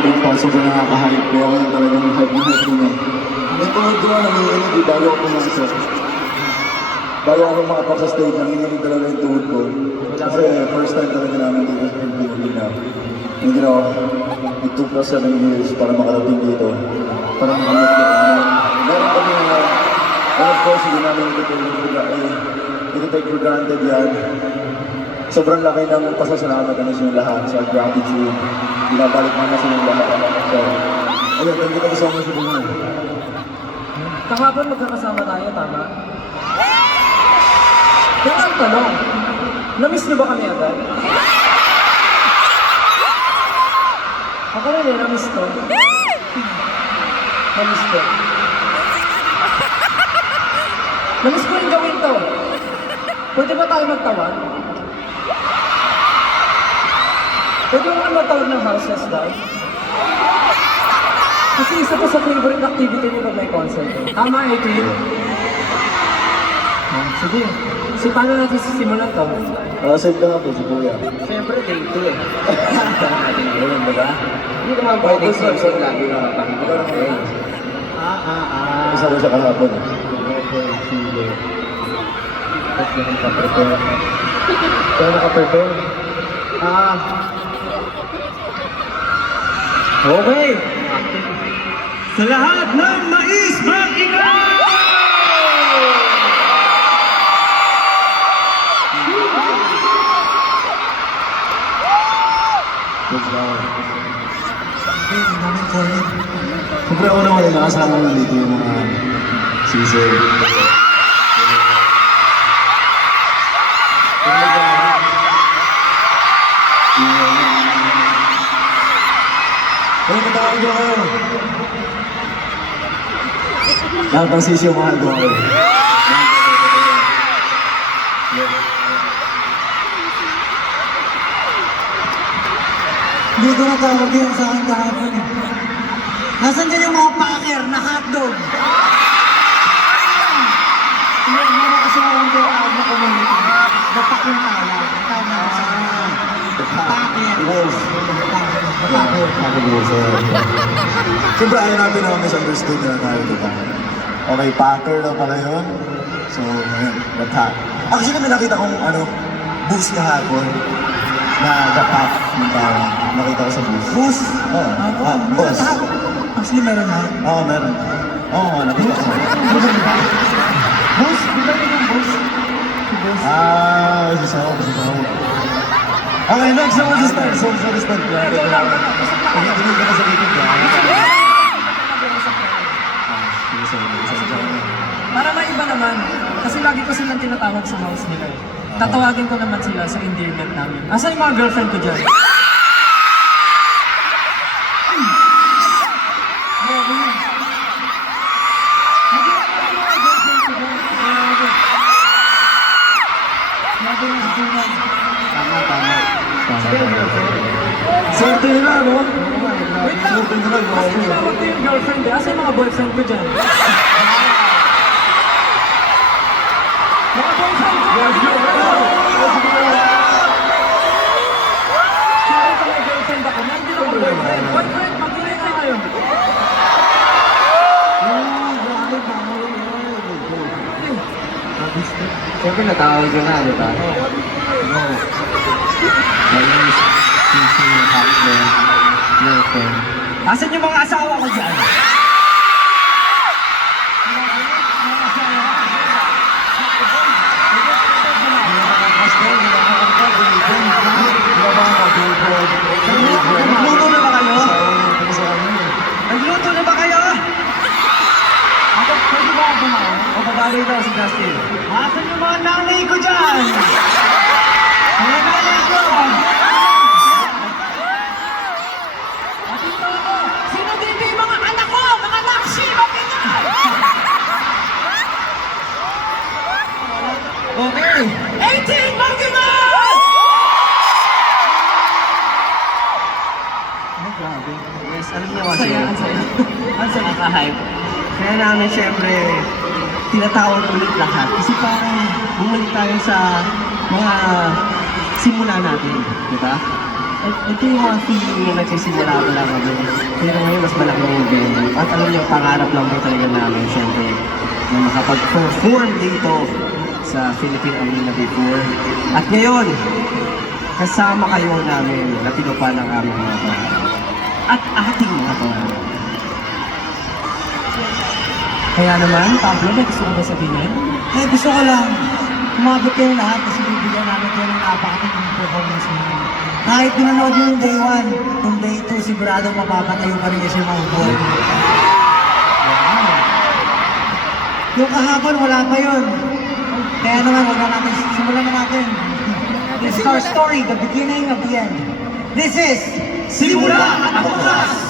Big Paul, sobrang nakaka-hype. Kaya ako talagang hype na hype na. Yung tuhod ko, nanginginig bago ako pumasok. Bago ako makapag sa stage, nanginginig talaga yung tuhod ko. Kasi first time talaga namin dito sa MTV na. Yung ginawa, it took us 7 years para makarating dito. Para makamit ko. Meron kami na, and of course, hindi namin ito take for granted yan. Sobrang laki ng pasasalamat na sa lahat, sa gratitude. Binabalik mo na sa lahat. So, ayun, thank you so much sa buhay. Kahapon magkakasama tayo, tama? Pero ang tanong, na-miss niyo ba kami agad? Ako rin eh, na-miss ko. Na-miss ko. Na-miss ko rin gawin to. Pwede ba tayo magtawag? Pwede mo naman magtawag ng houses daw? Kasi isa to sa favorite activity niyo pag may concert. Tama, Adrian? Sige. So, paano natin sisimulan to? Save ka nga po si Kuya. Siyempre, day 2 eh. Natin yun, diba? Hindi naman pwede season lagi na pakikita. Isa ko siya kahapon. Okay, sige. Ba't ganun ka-prepare? Kaya naka-prepare? Okay! Sa lahat ng mais, mag-ingat! Siyempre ako naman ay nakasama ko nandito yung mga season. Ano katawag ko kayo? Lahat ng sisyo mahal ko kayo. Hindi ko natawag yun sa akin kahapon eh. Nasaan dyan yung mga packer na hotdog? Meron kasi akong tawag na community. Dapak yung tawag. Ang tawag na sa packer. Siyempre ayaw natin na misunderstood na tayo, diba? Okay, packer na pala yun. So, ayun, dapat. Actually, may nakita kong boost kahapon na dapat yung tawag. Nakita ko sa boost. Boost? Oo. Boss. Actually, meron na. Oo, meron. Oo, nakita ko. Boost? Di ba yun yung boost? Sasaw. Okay, next naman sa start. So, sa start. Tingin ka na sa bibig ka. Para maiba naman, kasi lagi ko silang tinatawag sa house nila. Tatawagin ko naman sila sa endearment namin. Asa yung mga girlfriend ko dyan? Swerte nila, no? Wait lang! Swerte nila, Kasi no? tinawag ko yung girlfriend eh. Asa yung mga boyfriend ko dyan? Mga boyfriend ko! Sorry sa mga girlfriend ako. Nandito ako boyfriend. Boyfriend, mag-relate na kayo. Siyempre natawag yun na, di ba? Asan yung mga asawa ko dyan? Nagluto na ba kayo? Nagluto na ba kayo? Ako, pwede ba ako na? O babagay daw si Justin. Asan yung mga nanay ko dyan? Mga nanay ko! Sino dito yung mga anak ko? Mga nakshi! Mapingan! Okay! 18! Pokemon! Ay, grabe. Yes, alam niyo kasi. Ang saya. Ang saya. Nakaka-hype. Kaya namin syempre, tinatawag ulit lahat. Kasi parang bumalik tayo sa mga simula natin. Di ba? ito yung mga feeling na nagsisimula pa lang kami. Pero ngayon, mas malaki na yung venue. At alam niyo, pangarap lang po talaga namin, siyempre, na makapag-perform dito sa Philippine Arena before. At ngayon, kasama kayo namin na tinupa ng aming mga pangarap. At ating mga pangarap. Kaya naman, Pablo, may gusto ko ba sabihin? Eh, gusto ko lang, umabot kayo lahat kasi bibigyan namin kayo ng napakatinding performance mo. Kahit pinanood nyo yung day 1, yung day 2, sigurado mapapatayo pa rin kasi mga buwan. Yung kahapon, wala pa yun. Kaya naman, wala natin, simulan na natin. This is our story, the beginning of the end. This is Simula at Bukas!